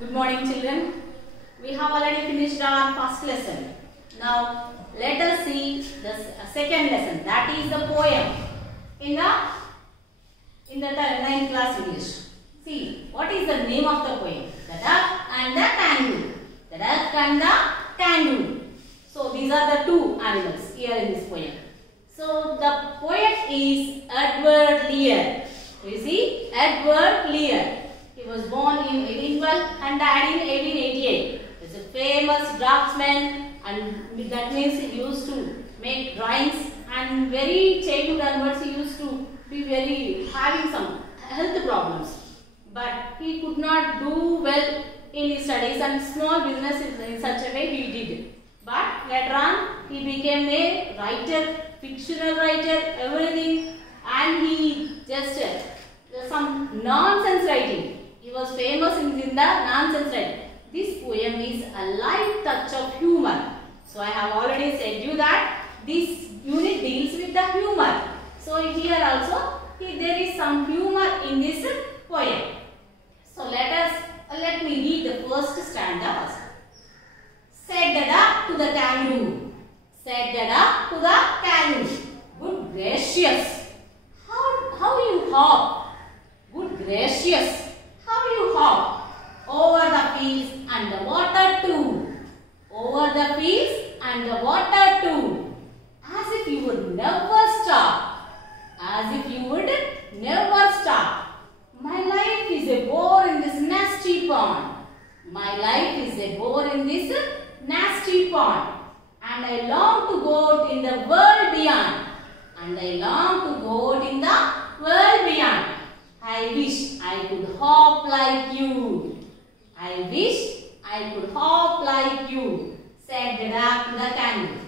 Good morning, children. We have already finished our first lesson. Now let us see the second lesson, that is the poem in the 9th class English. See, what is the name of the poem? The Duck and the Kangaroo. The duck and the kangaroo. So these are the two animals here in this poem. So the poet is Edward Lear. You see, Edward Lear. He was born in 1812 and died in 1888. He is a famous draftsman, and that means he used to make drawings, and very childhood onwards he used to be very having some health problems. But he could not do well in his studies, and small business in such a way he did. But later on he became a writer, fictional writer, everything, and he just some nonsense writing. He was famous in the nonsense writing. This poem is a light touch of humor. So I have already said you that this unit deals with the humor. So here also there is some humor in this poem. So let me read the first stanza first. Said the duck to the kangaroo. Said the duck to the kangaroo. Good gracious, how you hop. Good gracious, how you hop. Over the fields and the water too. Over the fields and the water too. As if you would never stop. As if you would never stop. My life is a bore in this nasty pond. My life is a bore in this nasty pond. And I long to go out in the world beyond. And I long to go out in the world beyond. I wish I could hop like you. I wish I could hop like you, said the duck to the kangaroo.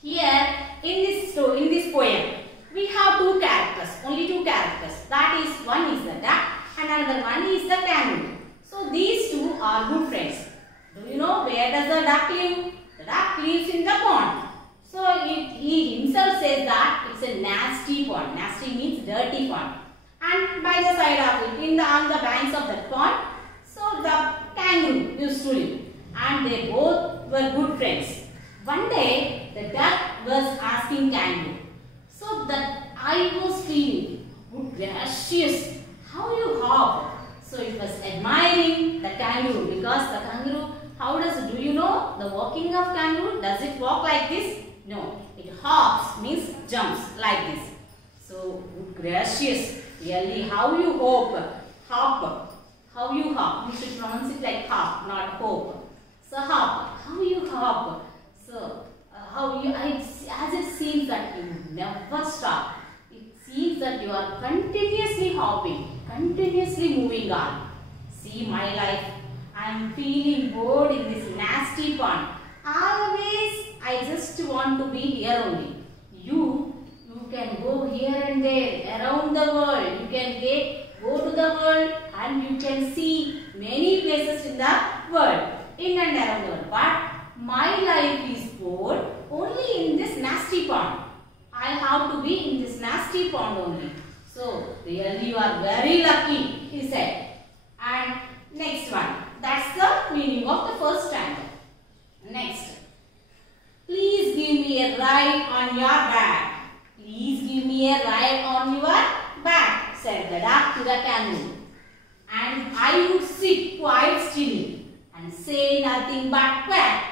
Here in this poem, we have two characters, only two characters. That is, one is the duck and another one is the kangaroo. So these two are good friends. Do you know where does the duck live? The duck lives in the pond. So he himself says that it's a nasty pond. Nasty means dirty pond. And by the side of it, on the banks of that pond, so the kangaroo used to live, and they both were good friends. One day the duck was asking kangaroo, so that I was feeling, good gracious, how you hop. So it was admiring the kangaroo, because the kangaroo, do you know the walking of kangaroo? Does it walk like this? No, it hops, means jumps like this. So good gracious, really, how you hop, how you hop. We should pronounce it like hop, not hope. So hop, how you hop. So as it seems that you never stop. It seems that you are continuously hopping, continuously moving on. See my life, I am feeling bored in this nasty pond. Always I just want to be here only. You can go here and there around the world. You can go to the world and you can see many places in the world, in and around the world. But my life is bored only in this nasty pond. I have to be in this nasty pond only. So really you are very lucky, he said. And next one, that's the meaning of the first stanza. Next, please give me a ride on your back. Please give me a ride on your back, said the duck to the kangaroo. And I would sit quite still and say nothing but quack.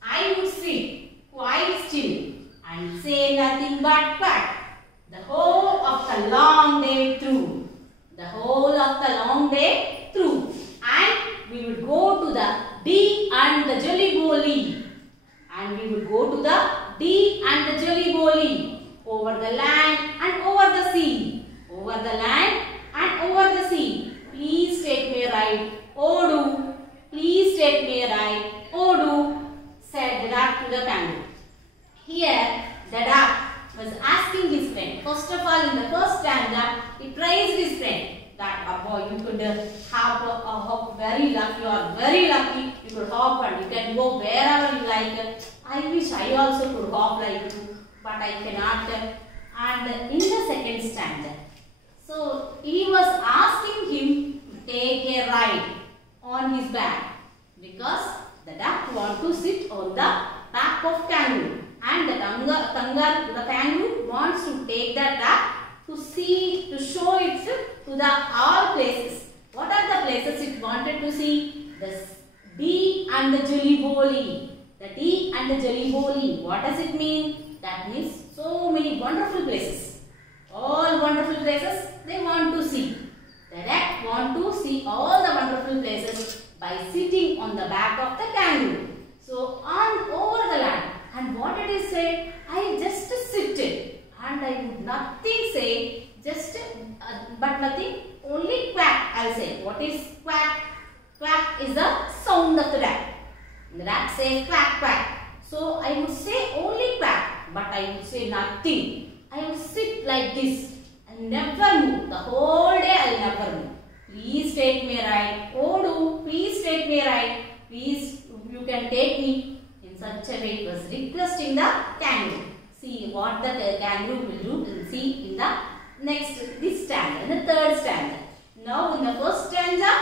I would sit quite still and say nothing but quack. The whole of the long day through. The whole of the long day through. And we would go to the Dee and the Jolly Bolly. And we would go to the Dee and the Jolly Bolly. Over the land and over the sea. Over the land and over the sea. Please take me a ride, oh do. Please take me a ride, oh do, said the duck to the kangaroo. Here the duck was asking his friend. First of all, in the first stanza, he praised his friend. That, boy, you could hop very lucky, you are very lucky. You could hop and you can go wherever you like. I wish I also could hop like you, but I cannot. And in the second stanza, so he was asking him to take a ride. on his back because the duck want to sit on the back of kangaroo, and the kangaroo wants to take the duck to show it to the all places. What are the places it wanted to see? The D and the Jelly-Bolly. The D and the Jelly-Bolly. What does it mean? That means so many wonderful places. All wonderful places they want to see. The duck want to see all the wonderful places by sitting on the back of the kangaroo. So on over the land. And what did he say? I just sit and I would nothing say, just but nothing, only quack I'll say. What is quack? Quack is the sound of the duck. The duck says quack quack. So I would say only quack, but I would say nothing. I would sit like this and never move. The whole day I'll never move. Please take me right. Oh do, please take me right. Please, you can take me. In such a way, it was requesting the kangaroo. See what the kangaroo will do. See in the this stanza, in the third stanza. Now in the first stanza,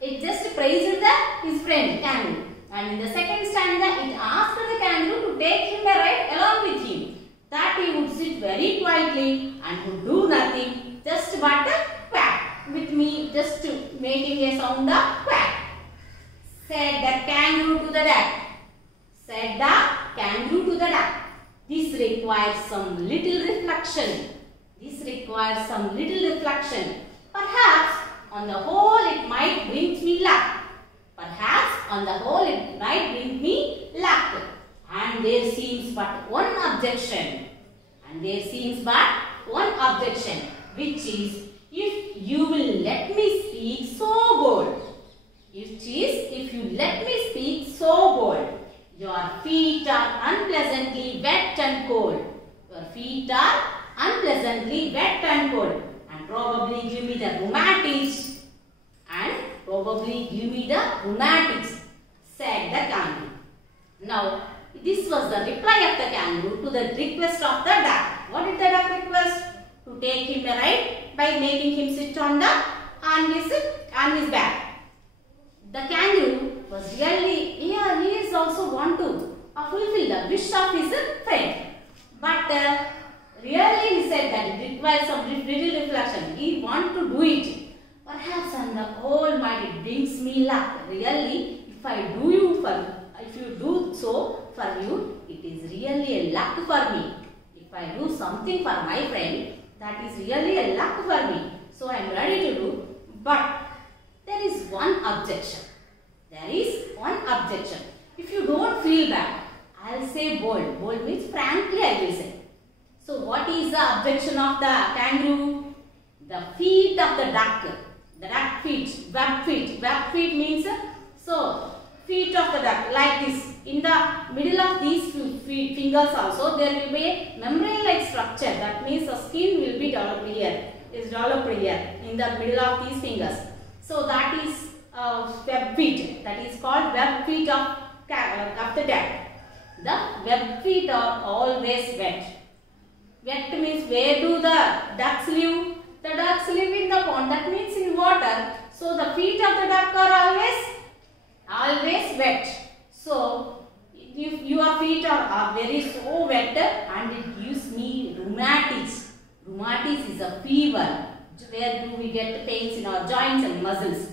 it just praised his friend kangaroo, and in the second stanza, it asked the kangaroo to take him a ride along with him. That he would sit very quietly and would do nothing, just but quack with me, just making a sound of quack. Said the kangaroo to the duck. Said the kangaroo to the duck. This requires some little reflection. This requires some little reflection. Perhaps on the whole it might bring me luck. Perhaps on the whole it might bring me luck. And there seems but one objection. And there seems but one objection, which is if you will let me speak so bold. Which is if you let me speak so bold. Your feet are unpleasantly wet and cold. Your feet are unpleasantly wet and cold. And probably give me the rheumatics. And probably give me the rheumatics, said the kangaroo. Now, this was the reply of the kangaroo to the request of the duck. What did the duck request? To take him a ride by making him sit on his back. The kangaroo was really, he is also want to fulfill the wish of his friend. But really he said that it requires some little reflection. He want to do it. Perhaps on the whole might it brings me luck. Really, if you do so for you, it is really a luck for me. If I do something for my friend, that is really a luck for me. So I am ready to do. But there is one objection. There is one objection. If you don't feel bad, I will say bold. Bold means frankly I will say. So what is the objection of the kangaroo? The feet of the duck. The duck feet, web feet. Web feet means, so feet of the duck like this. In the middle of these fingers also there will be a membrane-like structure. That means the skin will be developed here. Is developed here in the middle of these fingers. So that is web feet. That is called web feet of the duck. The web feet are always wet. Wet means where do the ducks live? The ducks live in the pond. That means in water. So the feet of the duck are always wet. So if your feet are very so wet, and it gives me rheumatics. Rheumatics is a fever where do we get pains in our joints and muscles.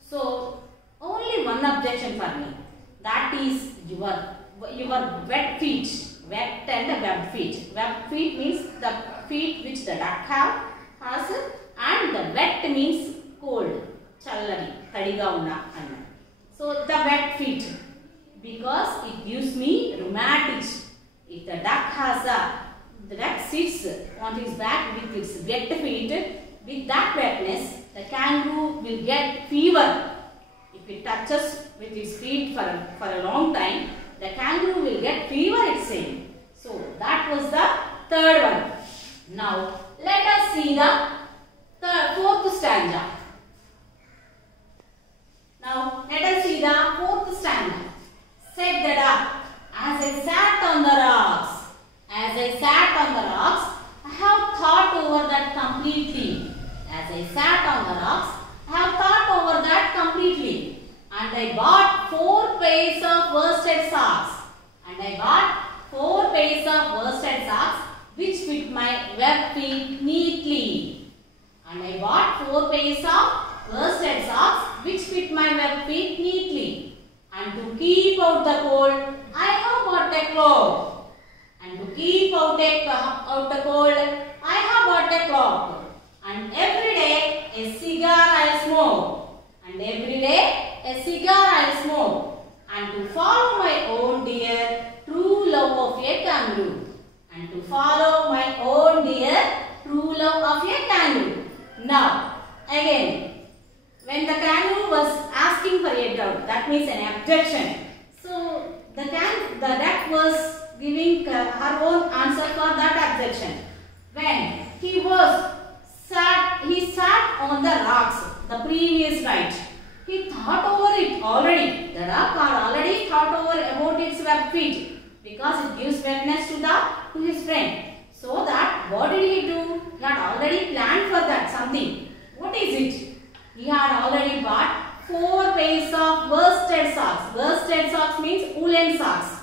So only one objection for me. That is your wet feet. Wet and web feet. Web feet means the feet which the duck has, and the wet means cold. Challadi, tadiga unna anna. So the wet feet, because it gives me rheumatics. If the duck sits on his back with its wet feet, with that wetness, the kangaroo will get fever. If it touches with its feet for a long time, the kangaroo will get fever, it's saying. So that was the third one. Now let us see the fourth stanza. Now let us see the fourth stanza. Said the duck, as I sat on the rocks, I have thought over that completely. As I sat on the rocks, I have thought over that completely. and I bought 4 pairs of worsted socks. And I bought 4 pairs of worsted socks which fit my web feet neatly. And I bought 4 pairs of worsted socks which fit my web feet neatly. And to keep out the cold, I have bought a cloak. And to keep out the cold, I have bought a cloak. And every day a cigar I'll smoke. And every day a cigar I'll smoke. And to follow my own dear true love of a kangaroo. And to follow my own dear true love of a kangaroo. Now, again, when the kangaroo was asking for a doubt, that means an objection. So, the duck was giving her own answer for that objection. When he sat on the rocks the previous night. He thought over it already. The duck had already thought over about its web feet because it gives wetness to his friend. So that what did he do? He had already planned for that something. What is it? He had already bought 4 pairs of worsted socks. Worsted socks means woolen socks.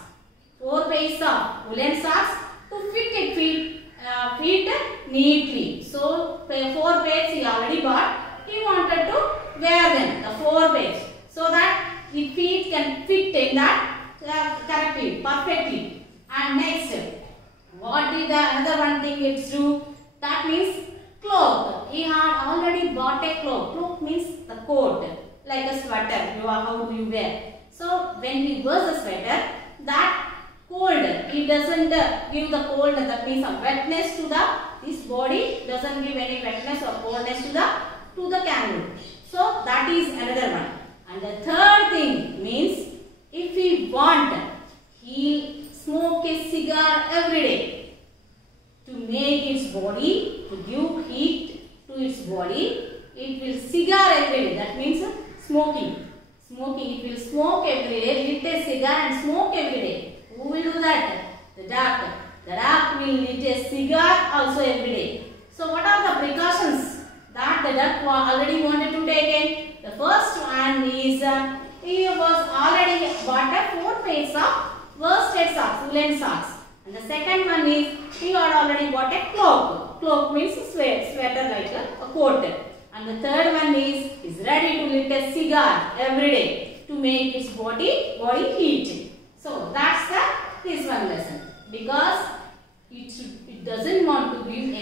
4 pairs of woolen socks to fit its feet neatly. So 4 pairs he already bought. He wanted to wear them, the 4 pairs, so that his feet can fit in that correctly, perfectly. And next, what did another one thing it do? That means cloak. He had already bought a cloak. Cloak means the coat, like a sweater. How do you wear? So when he wears a sweater, that cold, he doesn't give the cold. That means a wetness to his body. Doesn't give any wetness or coldness to the kangaroo. So that is another one. And the third thing means if he want, he'll smoke a cigar every day to make its body, to give heat to its body. It will cigar every day. That means smoking. Smoking. It will smoke every day, lit a cigar and smoke every day. Who will do that? The duck. The duck will lit a cigar also every day. So what are the precautions that the duck already wanted to take in? The first one is he was already bought a 4 pairs of worsted socks, woolen socks. And the second one is he had already bought a cloak. Cloak means sweater like a coat. And the third one is he's ready to lit a cigar every day to make his body heat. So that's this one lesson, because it doesn't want to give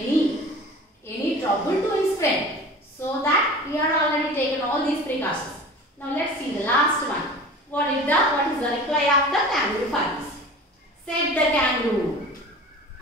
any trouble to his friend. So that we had already taken all these precautions. Now let's see the last one. What is the reply of the kangaroo for this? Said the kangaroo,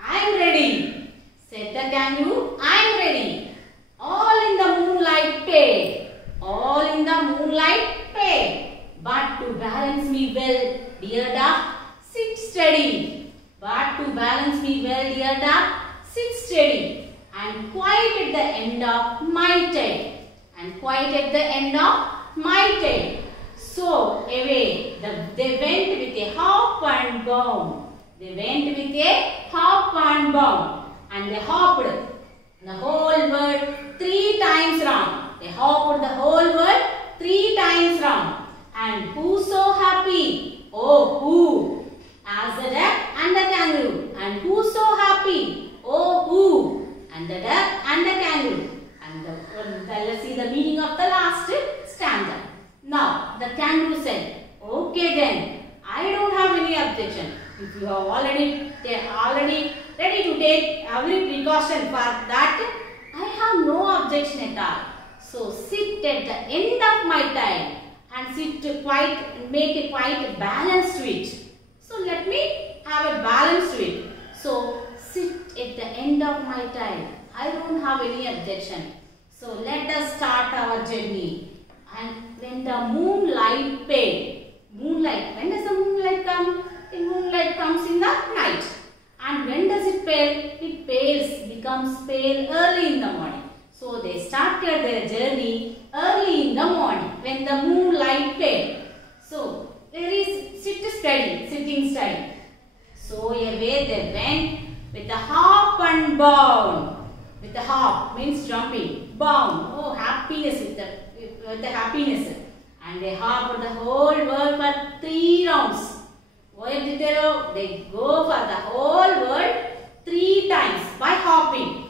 I am ready. Said the kangaroo, I am ready. All in the moonlight paid. All in the moonlight paid. But to balance me well, dear duck, sit steady. But to balance me well, dear duck, sit steady. And quite at the end of my tail. And quite at the end of my tail. So away they went with a hop and bound. They went with a hop and bound. And they hopped the whole world 3 times round. They hopped the whole world 3 times round. And who so happy? Oh, who? As the duck and the kangaroo. And who so happy? Oh, who? And the duck and the kangaroo. And let's see the meaning of the last stanza. Now, the kangaroo said, okay then, I don't have any objection. If you are already ready to take every precaution for that, I have no objection at all. So, sit at the end of my tail and make it quite balanced to it. So, let me have a balance to it. So, sit at the end of my tail. I don't have any objection. So let us start our journey. And when the moonlight paled, when does the moonlight come? The moonlight comes in the night. And when does it pale? It becomes pale early in the morning. So they started their journey early in the morning when the moonlight paled. So there is sitting steady. So away they went with the hop and bound. With the hop means jumping, bound, oh happiness with the happiness. and they hopped the whole world for 3 rounds. Where did they go? They go for the whole world 3 times by hopping.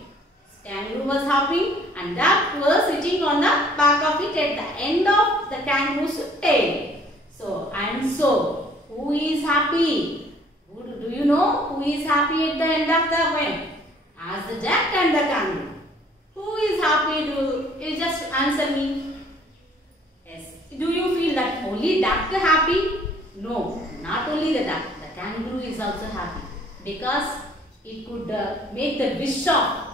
Kangaroo was hopping and duck was sitting on the back of it at the end of the kangaroo's tail. So, who is happy? Do you know who is happy at the end of the poem? As the duck and the kangaroo. Who is happy? You just answer me. Yes. Do you feel that only duck happy? No, not only the duck. The kangaroo is also happy because it could make the wish of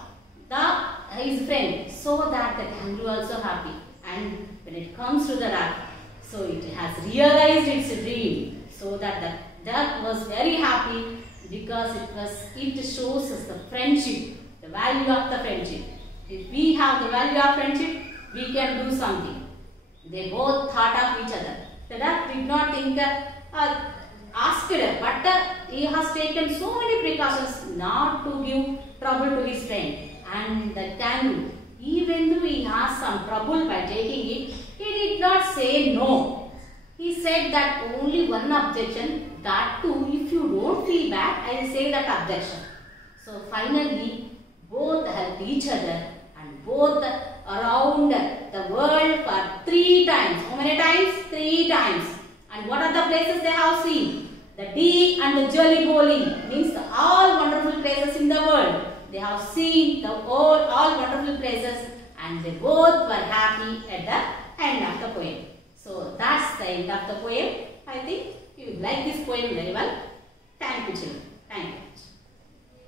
his friend, so that the kangaroo also happy. And when it comes to the duck, so it has realized its dream, so that the duck was very happy because it shows us the friendship, the value of the friendship. If we have the value of friendship, we can do something. They both thought of each other. The duck did not think, asked her, but he has taken so many precautions not to give trouble to his friend. And the kangaroo, even though he has some trouble by taking it, he did not say no. He said that only one objection, that too, if you don't feel bad, I will say that objection. So finally, both helped each other and both around the world for 3 times. How many times? 3 times. And what are the places they have seen? The Dee and the Jolly Bowling, means all wonderful places in the world. They have seen the all wonderful places and they both were happy at the end of the poem. So that's the end of the poem. I think you like this poem very well. Thank you children. Thank you.